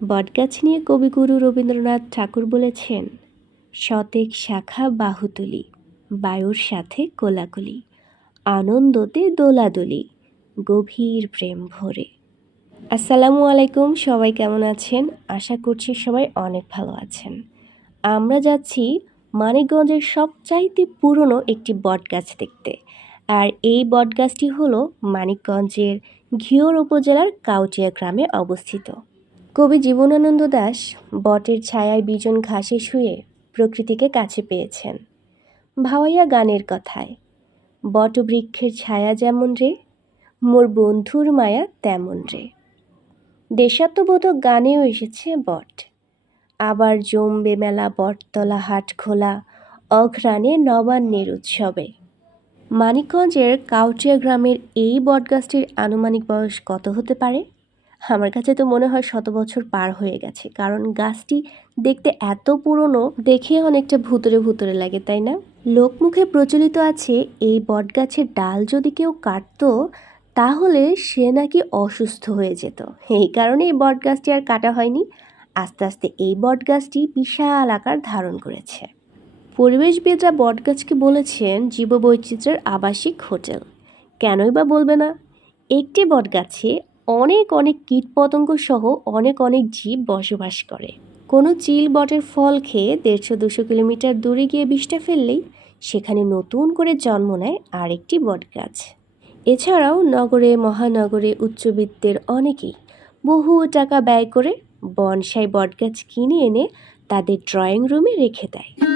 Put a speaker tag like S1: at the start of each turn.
S1: বটগাছ নিয়ে কবিগুরু রবীন্দ্রনাথ ঠাকুর বলেছেন শতেক শাখা বাহুতুলি, বায়ুর সাথে কোলাকুলি, আনন্দতে দোলাদুলি, গভীর প্রেম ভরে। আসসালামু আলাইকুম, সবাই কেমন আছেন? আশা করছি সবাই অনেক ভালো আছেন। আমরা যাচ্ছি মানিকগঞ্জের সবচাইতে পুরনো একটি বটগাছ দেখতে, আর এই বটগাছটি হলো মানিকগঞ্জের ঘিওর উপজেলার কাউটিয়া গ্রামে অবস্থিত। কবি জীবনানন্দ দাশ বটের ছায়ায় বিজন ঘাসে শুয়ে প্রকৃতিকে কাছে পেয়েছেন। ভাওয়াইয়া গানের কথায় বটবৃক্ষের ছায়া যেমন রে, মোর বন্ধুর মায়া তেমন রে। দেশাত্মবোধক গানেও এসেছে বট। আবার জমবে মেলা বটতলা হাট খোলা অঘ্রাণে নবান্নের উৎসবে। মানিকগঞ্জের কাউটিয়া গ্রামের এই বটগাছটির আনুমানিক বয়স কত হতে পারে? আমার কাছে তো মনে হয় শত বছর পার হয়ে গেছে। কারণ গাছটি দেখতে এত পুরনো, দেখে অনেকটা ভুতুরে ভুতুরে লাগে, তাই না? লোকমুখে প্রচলিত আছে এই বটগাছের ডাল যদি কেউ কাটতো, তাহলে সে নাকি অসুস্থ হয়ে যেত। এই কারণে এই বটগাছটি আর কাটা হয়নি। আস্তে আস্তে এই বটগাছটি বিশাল আকার ধারণ করেছে। পরিবেশবিদরা বটগাছকে বলেছেন, জীববৈচিত্র্যের আবাসিক হোটেল। কেনই বা বলবে না? একটি বটগাছে অনেক অনেক কীটপতঙ্গ সহ অনেক অনেক জীব বসবাস করে। কোনো চিল বটের ফল খেয়ে দেড়শো, দুশো কিলোমিটার দূরে গিয়ে বিষটা ফেললেই সেখানে নতুন করে জন্ম নেয় আরেকটি বটগাছ। এছাড়াও নগরে, মহানগরে উচ্চবিত্তের অনেকেই বহু টাকা ব্যয় করে বনসাই বটগাছ কিনে এনে তাদের ড্রয়িং রুমে রেখে দেয়।